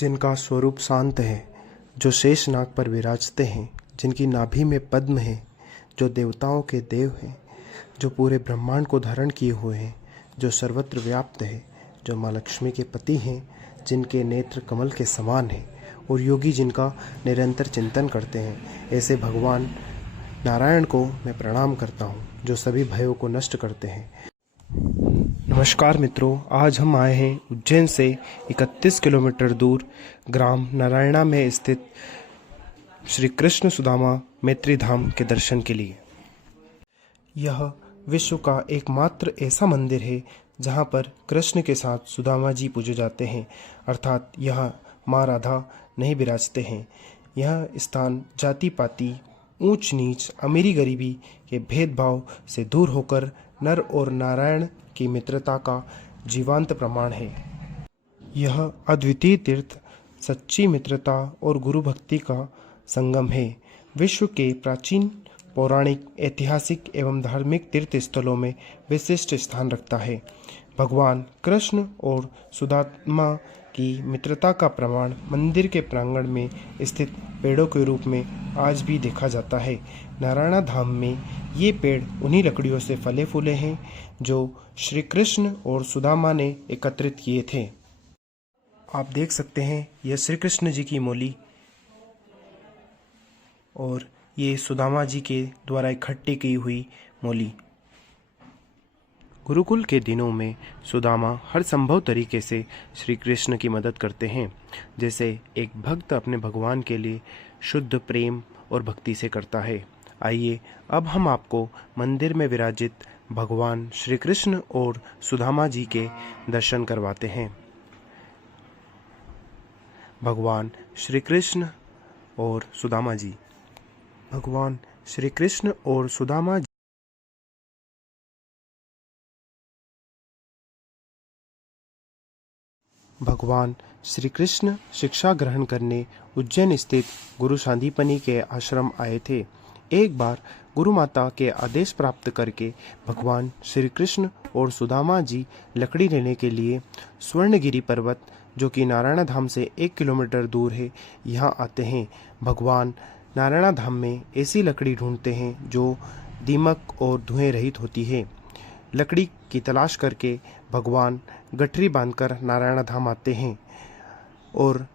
जिनका स्वरूप शांत है, जो शेष नाग पर विराजते हैं, जिनकी नाभि में पद्म है, जो देवताओं के देव हैं, जो पूरे ब्रह्मांड को धारण किए हुए हैं, जो सर्वत्र व्याप्त है, जो माँ लक्ष्मी के पति हैं, जिनके नेत्र कमल के समान हैं और योगी जिनका निरंतर चिंतन करते हैं, ऐसे भगवान नारायण को मैं प्रणाम करता हूँ, जो सभी भयों को नष्ट करते हैं। नमस्कार मित्रों, आज हम आए हैं उज्जैन से 31 किलोमीटर दूर ग्राम नारायणा में स्थित श्री कृष्ण सुदामा मैत्री धाम के दर्शन के लिए। यह विश्व का एकमात्र ऐसा मंदिर है जहाँ पर कृष्ण के साथ सुदामा जी पूजे जाते हैं, अर्थात यह माँ राधा नहीं विराजते हैं। यह स्थान जाति पाति, ऊंच नीच, अमीरी गरीबी के भेदभाव से दूर होकर नर और नारायण की मित्रता का जीवंत प्रमाण है। यह अद्वितीय तीर्थ सच्ची मित्रता और गुरु भक्ति का संगम है। विश्व के प्राचीन, पौराणिक, ऐतिहासिक एवं धार्मिक तीर्थ स्थलों में विशिष्ट स्थान रखता है। भगवान कृष्ण और सुदामा की मित्रता का प्रमाण मंदिर के प्रांगण में स्थित पेड़ों के रूप में आज भी देखा जाता है। नारायणा धाम में ये पेड़ उन्हीं लकड़ियों से फले फूले हैं जो श्री कृष्ण और सुदामा ने एकत्रित किए थे। आप देख सकते हैं यह श्री कृष्ण जी की मौली और ये सुदामा जी के द्वारा इकट्ठी की हुई मौली। गुरुकुल के दिनों में सुदामा हर संभव तरीके से श्री कृष्ण की मदद करते हैं, जैसे एक भक्त अपने भगवान के लिए शुद्ध प्रेम और भक्ति से करता है। आइए अब हम आपको मंदिर में विराजित भगवान श्री कृष्ण और सुदामा जी के दर्शन करवाते हैं। भगवान श्री कृष्ण और सुदामा जी। भगवान श्री कृष्ण और सुदामा जी भगवान श्री कृष्ण शिक्षा ग्रहण करने उज्जैन स्थित गुरु सांदीपनि के आश्रम आए थे। एक बार गुरु माता के आदेश प्राप्त करके भगवान श्री कृष्ण और सुदामा जी लकड़ी लेने के लिए स्वर्णगिरी पर्वत, जो कि नारायणा धाम से 1 किलोमीटर दूर है, यहाँ आते हैं। भगवान नारायणा धाम में ऐसी लकड़ी ढूंढते हैं जो दीमक और धुएं रहित होती है। लकड़ी की तलाश करके भगवान गठरी बांधकर नारायणा धाम आते हैं और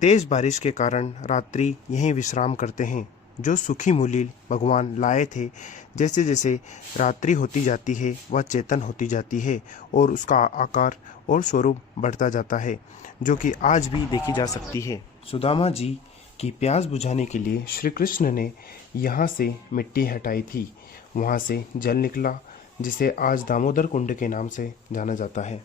तेज बारिश के कारण रात्रि यहीं विश्राम करते हैं। जो सूखी मूली भगवान लाए थे, जैसे जैसे रात्रि होती जाती है वह चेतन होती जाती है और उसका आकार और स्वरूप बढ़ता जाता है, जो कि आज भी देखी जा सकती है। सुदामा जी की प्यास बुझाने के लिए श्री कृष्ण ने यहाँ से मिट्टी हटाई थी। वहाँ से जल निकला, जिसे आज दामोदर कुंड के नाम से जाना जाता है।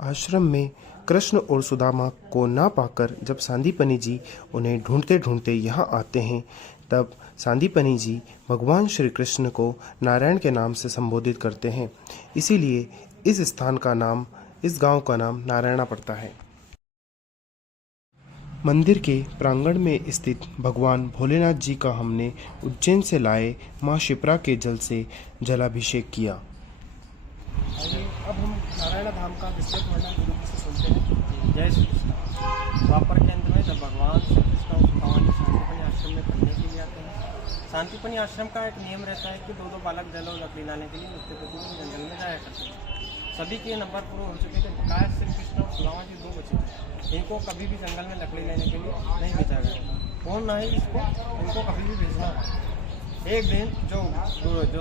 आश्रम में कृष्ण और सुदामा को ना पाकर जब सांदीपनि जी उन्हें ढूंढते ढूंढते यहाँ आते हैं, तब सांदीपनि जी भगवान श्री कृष्ण को नारायण के नाम से संबोधित करते हैं। इसीलिए इस स्थान का नाम, इस गांव का नाम नारायणा पड़ता है। मंदिर के प्रांगण में स्थित भगवान भोलेनाथ जी का हमने उज्जैन से लाए माँ शिप्रा के जल से जलाभिषेक किया। अब हम नारायण धाम का विशेष वर्णन गुरु जी से सुनते हैं। जय श्री कृष्ण। द्वापर के अंत में जब भगवान श्री कृष्ण और सुदामा जी शांतिपनि आश्रम में पढ़ने के लिए आते हैं, शांतिपनि आश्रम का एक नियम रहता है कि 2-2 बालक जल और लकड़ी लाने के लिए उसके प्रतिदिन जंगल में जाया करते हैं। सभी के नंबर पूरे हो चुके थे, बकाया श्री कृष्ण और सुदामा जी 2 बचे थे। इनको कभी भी जंगल में लकड़ी लेने के लिए नहीं भेजा गया। कौन ना ही इनको कभी भी भेजना। एक दिन जो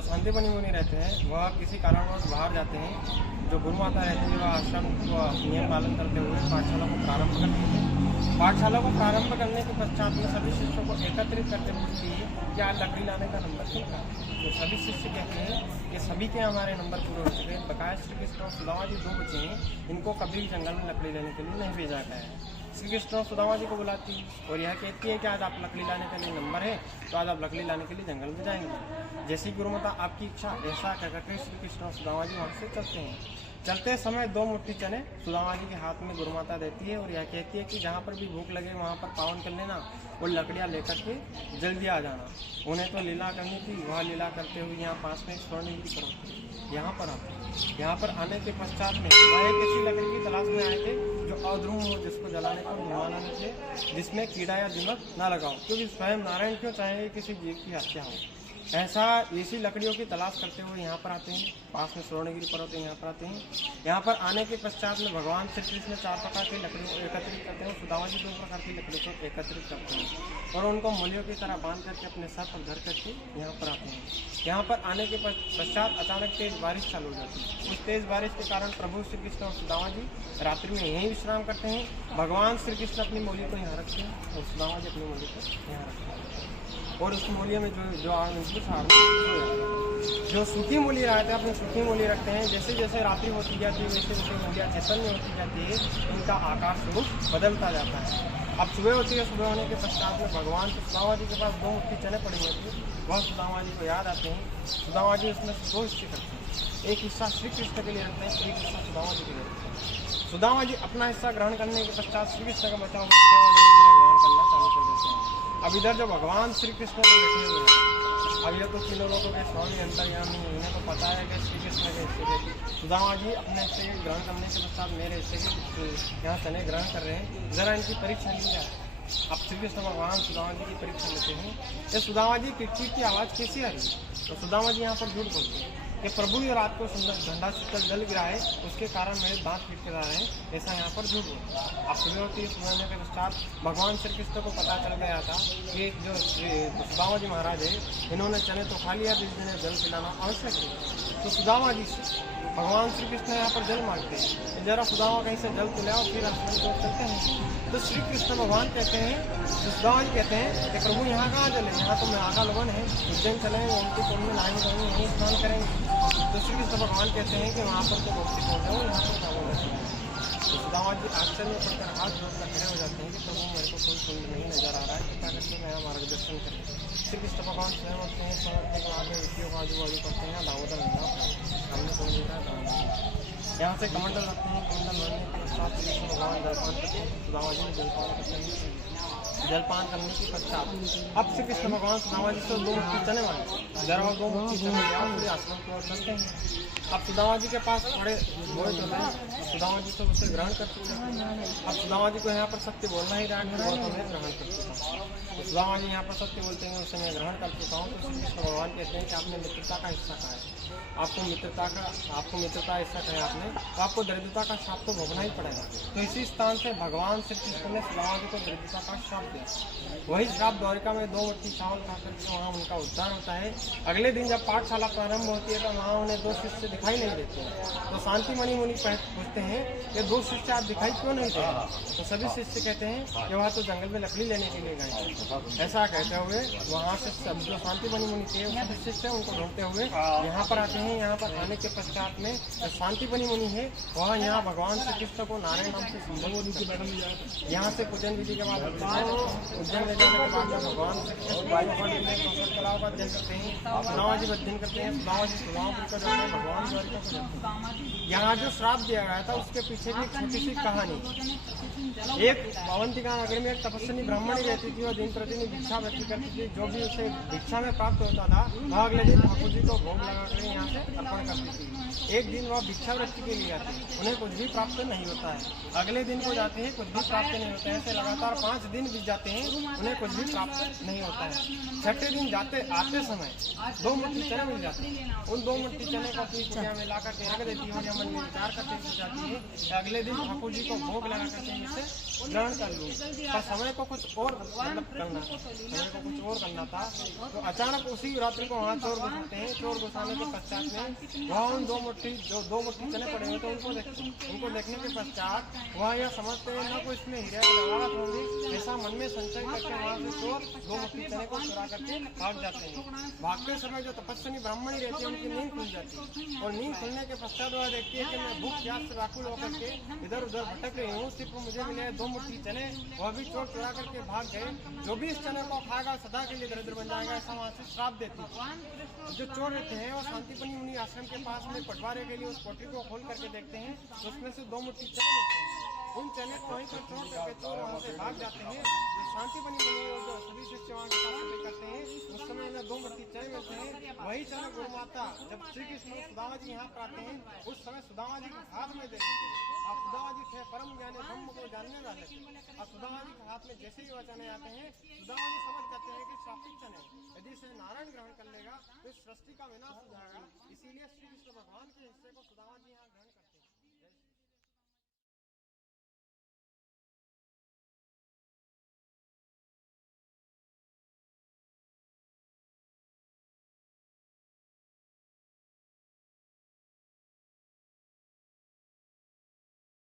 शांतिपनि मुनि रहते हैं वह किसी कारणवश बाहर जाते हैं। जो गुरु माता रहती है वह आश्रम को नियम पालन करते हुए पाठशाला को प्रारंभ करती है। पाठशाला को प्रारंभ करने के पश्चात में सभी शिष्यों को एकत्रित करते पूछती है कि आज लकड़ी लाने का नंबर कितना। तो सभी शिष्य कहते हैं कि सभी के हमारे नंबर पूरे हो चुके हैं, बकाया श्री कृष्ण और सुदामा जी 2 बचे हैं, इनको कभी भी जंगल में लकड़ी लेने के लिए नहीं भेजा गया है। श्री कृष्ण और सुदामा जी को बुलाती और यह कहती है कि आज आप लकड़ी लाने के लिए नंबर है, तो आज आप लकड़ी लाने के लिए जंगल में जाएंगे। जैसी गुरु माता आपकी इच्छा, ऐसा कहकर श्री कृष्ण और सुदामा जी वहाँ से चलते हैं। चलते समय 2 मुट्ठी चने सुदामा जी के हाथ में गुरु माता देती है और यह कहती है कि जहाँ पर भी भूख लगे वहाँ पर पावन कर लेना और लकड़ियाँ लेकर के जल्दी आ जाना। उन्हें तो लीला करनी थी, वह लीला करते हुए यहाँ पास में स्वर्णगिरी पर्वत यहाँ पर आते हैं। यहाँ पर आने के पश्चात में वह एक ऐसी लकड़ी की तलाश में आए थे जो अधर्म हो, जिसको जलाने पर धुआं न निकले, जिसमें कीड़ा या दीमक न लगाओ, क्योंकि स्वयं नारायण क्यों चाहे किसी जीव की हत्या हो। ऐसा ऐसी लकड़ियों की तलाश करते हुए यहाँ पर आते हैं। पास में स्वर्णगिरी पर्वत है, यहाँ पर आते हैं। यहाँ पर आने के पश्चात में भगवान श्री कृष्ण 4 प्रकार की लकड़ियों को एकत्रित करते हैं। सुदामा जी 2 प्रकार की लकड़ियों को एकत्रित करते हैं और उनको मूलियों की तरह बांध करके अपने सर पर धर करके यहाँ पर आते हैं। यहाँ पर आने के पश्चात अचानक तेज बारिश चालू हो जाती है। उस तेज बारिश के कारण प्रभु श्री कृष्ण और सुदामा जी रात्रि में यहीं विश्राम करते हैं। भगवान श्री कृष्ण अपनी मूली को यहाँ रखते हैं और सुदामा जी अपनी मूली को यहाँ रखते हैं। और उस मूल्य में जो सूखी मूली रहते हैं अपनी सूखी मूली रखते हैं। जैसे जैसे रात्रि होती जाती है वैसे वैसे मूलियाँ चैतन्य होती जाती है, उनका आकार स्वरूप बदलता जाता है। अब सुबह होती है, सुबह होने के पश्चात में भगवान तो सुदामा जी के पास 2 मुट्ठी चने पड़े हुए थे। वह सुदामा जी को याद आते हैं। सुदामा जी उसमें 2 हिस्से करते हैं, एक हिस्सा श्री कृष्ण के लिए रखते हैं, एक हिस्सा सुदामा जी के लिए रखते हैं। सुदामा जी अपना हिस्सा ग्रहण करने के पश्चात श्री कृष्ण का बचाव ग्रहण करना चालू कर देते हैं। अब इधर जो भगवान श्री कृष्ण को बैठे हुए हैं, अब ये तो तीनों लोगों के स्वामी अंतर्यामी, उन्हें तो पता है कि श्री कृष्ण के हिस्से के सुदामा जी अपने हिस्से के ग्रहण करने के पश्चात मेरे हिस्से के यहाँ चने ग्रहण कर रहे हैं, जरा इनकी परीक्षा ली जाए। अब श्री कृष्ण भगवान सुदामा जी की परीक्षा लेते हैं। ये सुदामा जी किटकिट की आवाज़ कैसी आ रही है? तो सुदामा जी यहाँ पर झूठ बोलते हैं कि प्रभु ये रात को सुंदर ठंडा शीतल जल गिरा है, उसके कारण मेरे दांत पीट के जा रहे हैं, ऐसा यहाँ पर झूठ बोलते हैं। अब सुबह होती है, सुबह होने के पश्चात भगवान श्री कृष्ण को पता चल गया था कि जो सुदामा जी महाराज है, इन्होंने चने तो खा लिया, बीच दिन जल पिलाना आवश्यक है। तो सुदामा जी से भगवान श्री कृष्ण यहाँ पर जल मांगते हैं, जरा सुदामा कहीं से जल पिलाओ, फिर आसमान को चलते हैं। तो श्री कृष्ण भगवान कहते हैं, सुदामा जी कहते हैं कि प्रभु यहाँ कहाँ चले, यहाँ तो महाका लोगन है, उज्जैन चलेंगे, उनकी कुंड में नहाएंगे, वहीं स्नान करेंगे। तो श्री कृष्ण भगवान कहते हैं कि वहाँ पर तो भक्ति पहुँच जाओ, यहाँ पर क्या होगा। तो सुदामा जी आश्चर्य में पड़कर हाथ जोड़कर खड़े हो जाते हैं कि प्रभु मेरे को कोई कुंड नहीं नजर आ रहा है, कृपा करके मेरा मार्गदर्शन करें। श्री कृष्ण भगवान स्वयं होते हैं, समझने के बाद व्यक्तियों को आजू बाजू करते हैं, दामोदर नंदा सामने कौन दिख रहा है, दामोदर। यहाँ से कमंडल रखते हैं, कमंडल भरने के पश्चात श्री कृष्ण भगवान जलपान करते हैं। सुदामा जी ने जलपान करते हैं। जलपान करने के पश्चात अब श्री कृष्ण भगवान सुदामा जी से 2 मुट्ठी चने मांगे, जरा 2 मुट्ठी चने लिया, फिर आसमान की ओर चलते हैं। अब सुदामा जी के पास थोड़े बोले चल रहे हैं, सुदामा जी तो उसे ग्रहण कर चुके हैं। अब सुदामा जी को यहाँ पर सत्य बोलना ही रहा है, तो मैं ग्रहण कर चुका हूँ। तो सुदामा जी यहाँ पर सत्य बोलते हैं, उसे मैं ग्रहण कर चुका हूँ। तो श्री कृष्ण भगवान कहते हैं कि आपने मित्रता का हिस्सा कहा है, आपको मित्रता हिस्सा कहा आपने, तो आपको दरिद्रता का श्राप तो भोगना ही पड़ेगा। तो इसी स्थान से भगवान श्री कृष्ण ने सुदामा जी को दरिद्रता का श्राप दिया। वही श्राप द्वारिका में 2 मुट्ठी चावल खाकर के वहाँ उनका उद्धार होता है। अगले दिन जब पाठशाला प्रारंभ होती है तो वहाँ उन्हें 2 शिष्य दिखाई नहीं देते। तो शांति मणि मुनि पूछते हैं कि 2 शिष्य आप दिखाई क्यों नहीं देते? तो सभी शिष्य कहते हैं कि वह तो जंगल में लकड़ी लेने के लिए गए। ऐसा कहते हुए वहाँ से सब जो शांति मणि मुनि थे सभी शिष्य उनको ढूंढते हुए यहाँ पर आते हैं। यहाँ पर आने के पश्चात में शांति मणि मुनि है, वह यहाँ भगवान श्री कृष्ण को नारायण नाम से संबोधित करते हैं। यहाँ से पूजन विधि के बाद उज्जैन ले जाने के बाद भगवान श्री कृष्ण कलाओं का अध्ययन करते हैं, सुदामा जी अध्ययन करते हैं। सुदामा जी सुदामापुर का जाते हैं, भगवान द्वारिका को जाते हैं। यहाँ जो श्राप दिया गया था उसके पीछे भी एक छोटी सी कहानी। एक अवंतिका नगर में एक तपस्विनी ब्राह्मणी रहती थी, वह दिन प्रतिदिन भिक्षा व्यक्ति करती थी। जो भी उसे भिक्षा में प्राप्त होता था वह अगले दिन ठाकुर जी को भोग लगाकर यहाँ से अर्पण करती थी। एक दिन वह भिक्षा वृत्ति के लिए जाती है, उन्हें कुछ भी प्राप्त नहीं होता है। अगले दिन को जाते हैं, कुछ भी प्राप्त नहीं होता है। ऐसे लगातार 5 दिन बीत जाते हैं, उन्हें कुछ भी प्राप्त नहीं होता है। 6ठे दिन आते समय 2 मुट्ठी चने मिल जाते हैं। उन 2 मुट्ठी चने को अपनी कुटिया में लाकर के रख देती है। मन में विचार करते हुए जाती है कि अगले दिन ठाकुर जी को भोग लगा करके इसे ग्रहण कर लूँ, पर समय को कुछ और करना था। तो अचानक उसी रात्रि को वहाँ चोर घुसते हैं। चोर घुसाने के पश्चात में वहाँ उन 2 मुट्ठी चने पड़े हुए थे उनको देखने के पश्चात वह यह समझते हैं न कोई इसमें हीरा जवाहरात होंगे, ऐसा मन में संचय करके वहाँ से चोर 2 मुट्ठी चने को चुरा करके भाग जाते हैं। भागते समय जो तपस्विनी ब्राह्मणी रहती है उनकी नींद खुल जाती है और नींद खुलने के पश्चात वह देखती है कि मैं भूख प्यास से व्याकुल होकर के इधर उधर भटक रही हूँ, सिर्फ मुझे मिले 2 मुट्ठी चने, वह भी चोर चुरा करके भाग गए। जो भी इस चने को खाएगा सदा के लिए दरिद्र बन जाएगा, ऐसा वहाँ से श्राप देती। जो चोर रहते हैं वो शांतिपनी मुनि आश्रम के पास में पटवारे के लिए उस कोठरी को खोल करके देखते हैं, उसमें से 2 मुट्ठी चने मिलते हैं। उन चने को वहीं पर छोड़ करके चोर वहां से भाग जाते हैं। जो शांति बनी बनी और जो सभी शिष्य वहां के साथ करते हैं, उस समय में 2 बट्टी चने मिलते हैं। वही चने गुरु माता जब श्री कृष्ण और सुदामा जी यहाँ पर आते हैं, उस समय सुदामा जी के हाथ में देते हैं। अब सुदामा जी थे परम ज्ञानी, ब्रह्म को जानने वाले थे। अब सुदामा जी के हाथ में जैसे ही वह चने आते हैं, सुदामा जी समझ जाते हैं कि श्रापित चने, यदि इसे नारायण ग्रहण कर लेगा तो इस सृष्टि का विनाश हो जाएगा। इसीलिए श्री कृष्ण भगवान के हिस्से को सुदामा जी यहाँ ग्रहण